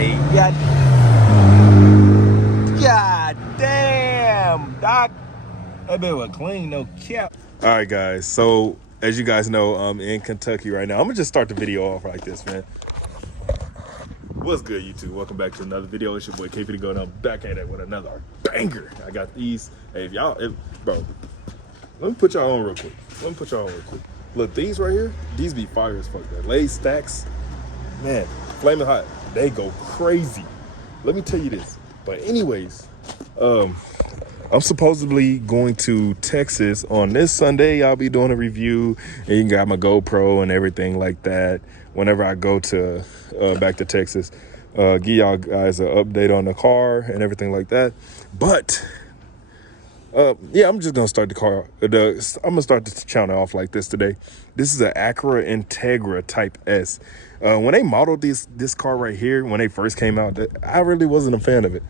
my God. God damn, Doc. That bit was clean, no cap. All right, guys. So, as you guys know, I'm in Kentucky right now. I'm going to just start the video off like this, man. What's good, YouTube? Welcome back to another video. It's your boy KP to go down back at it with another banger. I got these. Hey, bro, let me put y'all on real quick. Look, these right here, these be fire as fuck. That Lay's stacks, man, flaming hot. They go crazy. Let me tell you this. But anyways, I'm supposedly going to Texas on this Sunday. I'll be doing a review, and you got my GoPro and everything like that. Whenever I go to back to Texas, give y'all guys an update on the car and everything like that. But yeah, I'm just gonna start the car. I'm gonna start the channel off like this today. This is an Acura Integra Type S. When they modeled this car right here, when they first came out, I really wasn't a fan of it.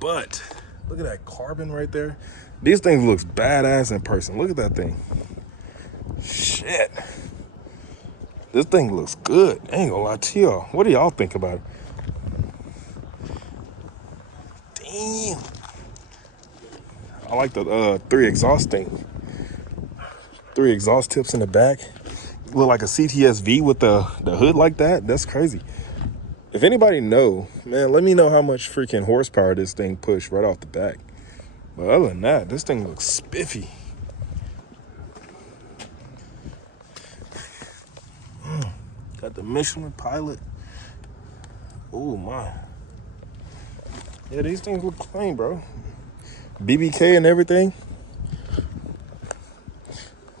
But look at that carbon right there. These things looks badass in person. Look at that thing. Shit. This thing looks good. I ain't gonna lie to y'all. What do y'all think about it? Damn. I like the three exhaust tips in the back. Look like a CTS-V with the hood like that. That's crazy. If anybody know, man, let me know how much freaking horsepower this thing pushed right off the back. But other than that, this thing looks spiffy. Got the Michelin Pilot. Oh my. Yeah, these things look clean, bro. BBK and everything.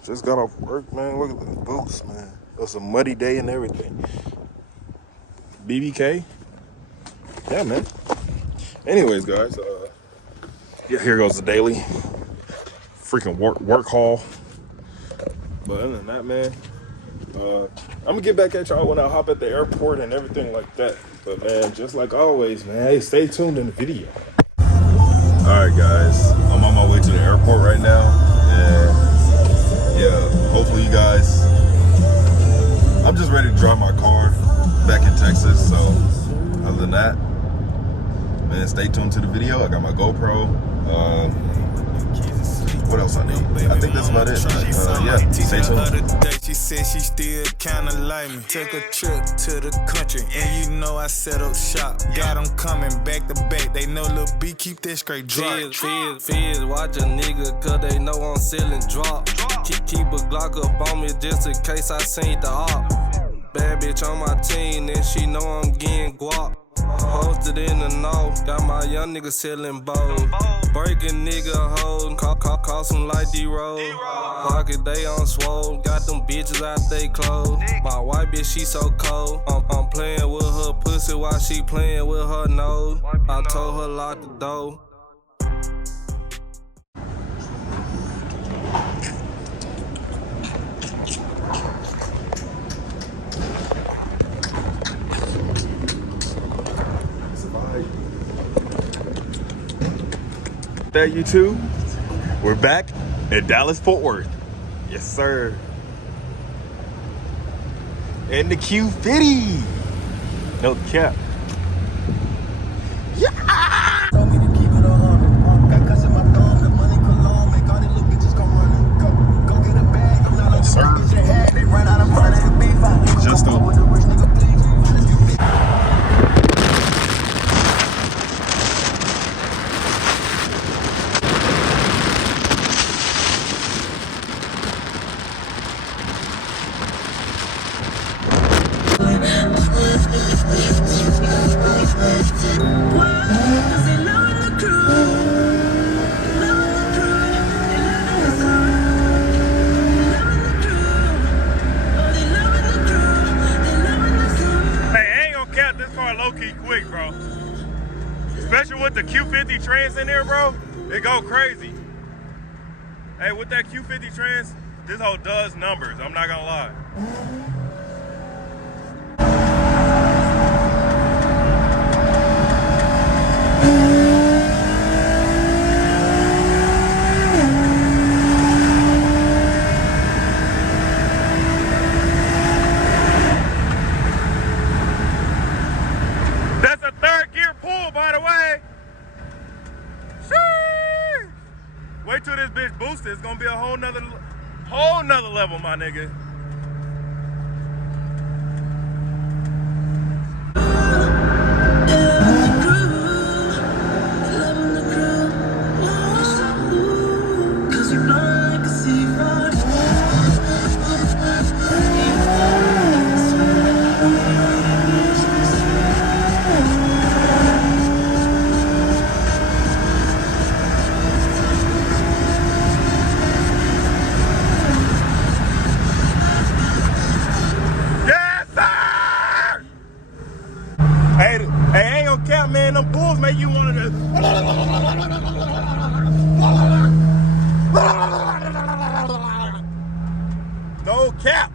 Just got off work, man. Look at the boots, man. It was a muddy day and everything. BBK. Yeah, man. Anyways, guys, yeah, here goes the daily freaking work haul. But other than that, man, I'm gonna get back at y'all when I hop at the airport and everything like that. But man, just like always, man, hey, stay tuned in the video. All right, guys, I'm on my way to the airport right now, and yeah, hopefully you guys, I'm just ready to drive my car back in Texas. So other than that, man, stay tuned to the video. I got my GoPro. What else I need? I think that's about it. Yeah, stay tuned. She said she still kinda like me. Took a trip to the country, and you know I set up shop. Got them coming back to back. They know Lil B keep that straight drop. Fizz, watch a nigga, cause they know I'm selling drop. Keep a Glock up on me just in case I seen the op. Bad bitch on my team, and she know I'm getting guap. Posted in the north, got my young nigga selling bold. Breaking nigga hold, call some like D-Roll. Pocket they on swole, got them bitches out they clothes. My white bitch, she so cold. I'm playing with her pussy while she playing with her nose. I told her lock the door. There, YouTube, we're back at Dallas Fort Worth. Yes, sir. And the Q50. No cap. Yeah. Told me to keep it 100. Got cuss in my thumb, the money cologne, make all these little bitches come running. Go get a bag, I'm not like the bitch they had. They run out of money to be fine. Just go with the rich nigga, please. Low-key quick, bro. Especially with the Q50 trans in there, bro. It go crazy. Hey, with that Q50 trans, this hoe does numbers. I'm not gonna lie. gonna be a whole nother level, my nigga. Yes, sir! Hey, ain't no cap, man. Them bulls make you want to. No cap.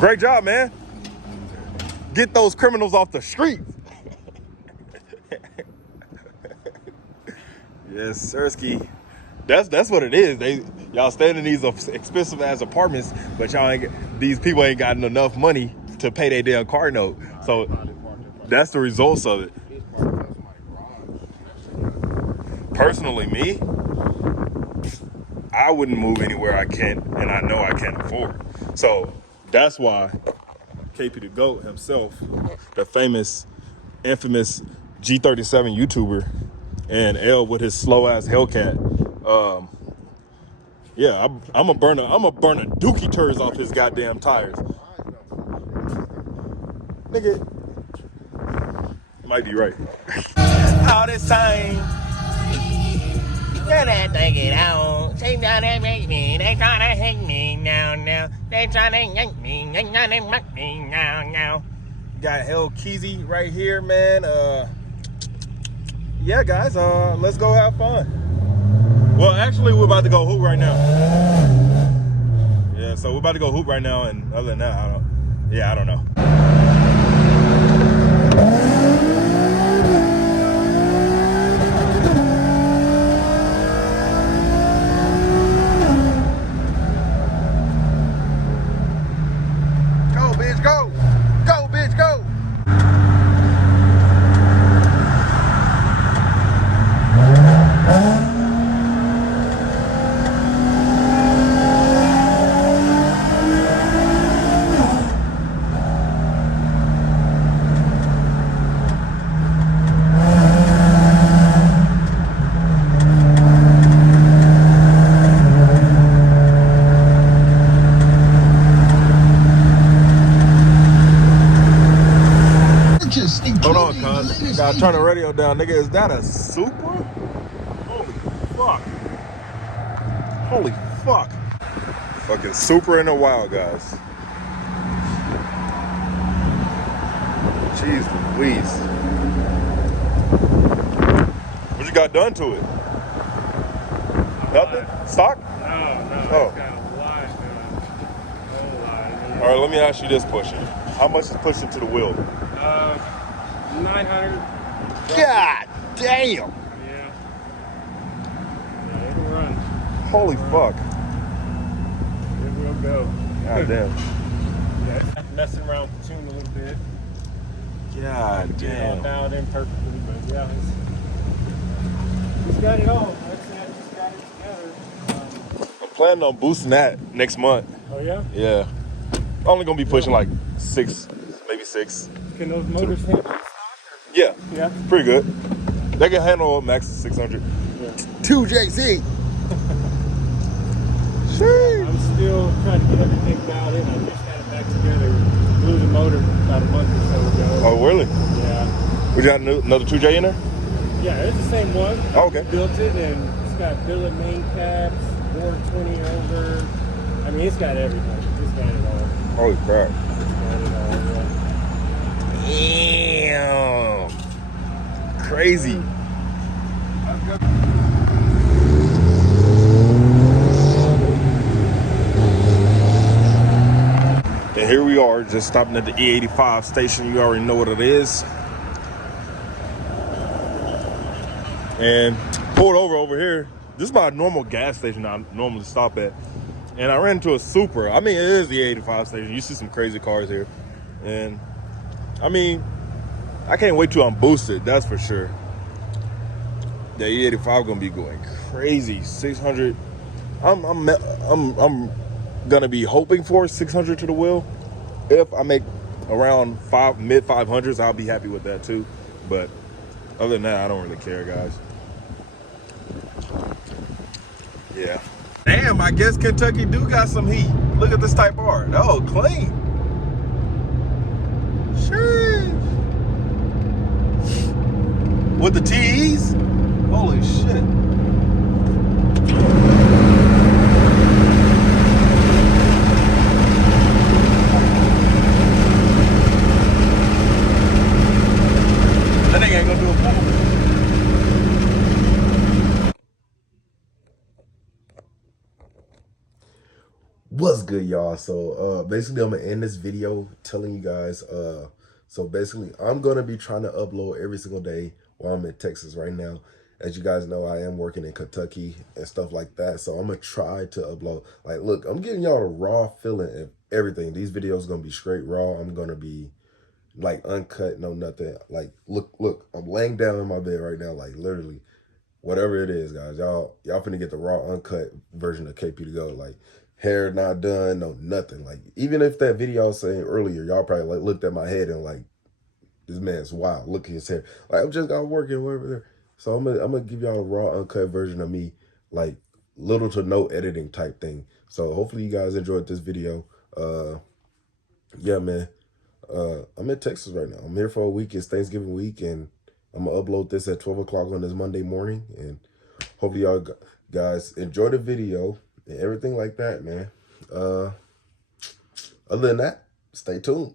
Great job, man. Get those criminals off the streets. Yes, Sirski. That's what it is. Y'all staying in these expensive ass apartments, but these people ain't got enough money to pay their damn car note. So that's the results of it. Personally, me, I wouldn't move anywhere I can't, and I know I can't afford. So that's why KP the GOAT himself, the famous, infamous G37 YouTuber, and L with his slow ass Hellcat. Yeah, I'm a burner dookie turds off his goddamn tires. Nigga, might be right. All this time. That thing it out. They tryna make me. They tryna hang me now. They tryna yank me. They tryna make me now. Got Hell Keezy right here, man. Yeah, guys. Let's go have fun. Well, actually, we're about to go hoop right now. Yeah, so we're about to go hoop right now, and other than that, I don't know. Go, bitch, go! Go, bitch, go! Hold on, cuz. Gotta turn the radio down, nigga. Is that a Supra? Holy fuck. Holy fuck. Fucking Supra in a while, guys. Jeez Louise. What you got done to it? Nothing? Stock? No. Oh. It's got a lot done. A whole lot. All right, let me ask you this pushing. How much is pushing to the wheel? 900. God damn! Yeah, it'll run. Holy fuck. It will go. God damn. Yeah, messing around with the tune a little bit. God Get it all damn. dialed in perfectly, but yeah, he's got it all. Like I said, he's got it together. I'm planning on boosting that next month. Oh yeah? Yeah. Only gonna be pushing like 6, maybe 6. Can those motors handle stock? Yeah. Yeah. Pretty good. They can handle a max of 600. Yeah. 2JZ. Sheesh. I'm still trying to get everything dialed in. I just had it back together. Blew the motor about a month or so ago. Oh, really? Yeah. We got another 2J in there? Yeah, it's the same one. Oh, okay. Built it, and it's got billet main caps, 420 over. I mean, it's got everything. It's got it all. Holy crap. It's got it all, yeah. Damn. Crazy. And here we are, just stopping at the E85 station. You already know what it is. And pulled over here. This is my normal gas station I normally stop at. And I ran into a Supra. I mean, it is the E85 station. You see some crazy cars here. And I mean, I can't wait till I'm boosted, that's for sure. The E85 gonna be going crazy. 600. I'm gonna be hoping for 600 to the wheel. If I make around mid 500s, I'll be happy with that too. But other than that, I don't really care, guys. Yeah. Damn, I guess Kentucky do got some heat. Look at this Type R. Oh, clean. Sheesh. With the TEs? Holy shit. That nigga ain't gonna do a pull. What's good, y'all? So basically I'm gonna end this video telling you guys so basically I'm gonna be trying to upload every single day while I'm in Texas right now. As you guys know, I am working in Kentucky and stuff like that, so I'm gonna try to upload. Like, look, I'm giving y'all a raw feeling of everything. These videos gonna be straight raw. I'm gonna be like uncut, no nothing. Like, look, I'm laying down in my bed right now, like literally whatever it is, guys. Y'all finna get the raw uncut version of KP to go. Like, hair not done, no nothing. Like, even if that video I was saying earlier, y'all probably like looked at my head and like, this man's wild. Look at his hair. Like, I'm just got working whatever there. So I'm gonna give y'all a raw uncut version of me, like little to no editing type thing. So hopefully you guys enjoyed this video. Yeah, man. I'm in Texas right now. I'm here for a week. It's Thanksgiving week, and I'm gonna upload this at 12 o'clock on this Monday morning. And hopefully y'all guys enjoy the video and everything like that, man. Other than that, stay tuned.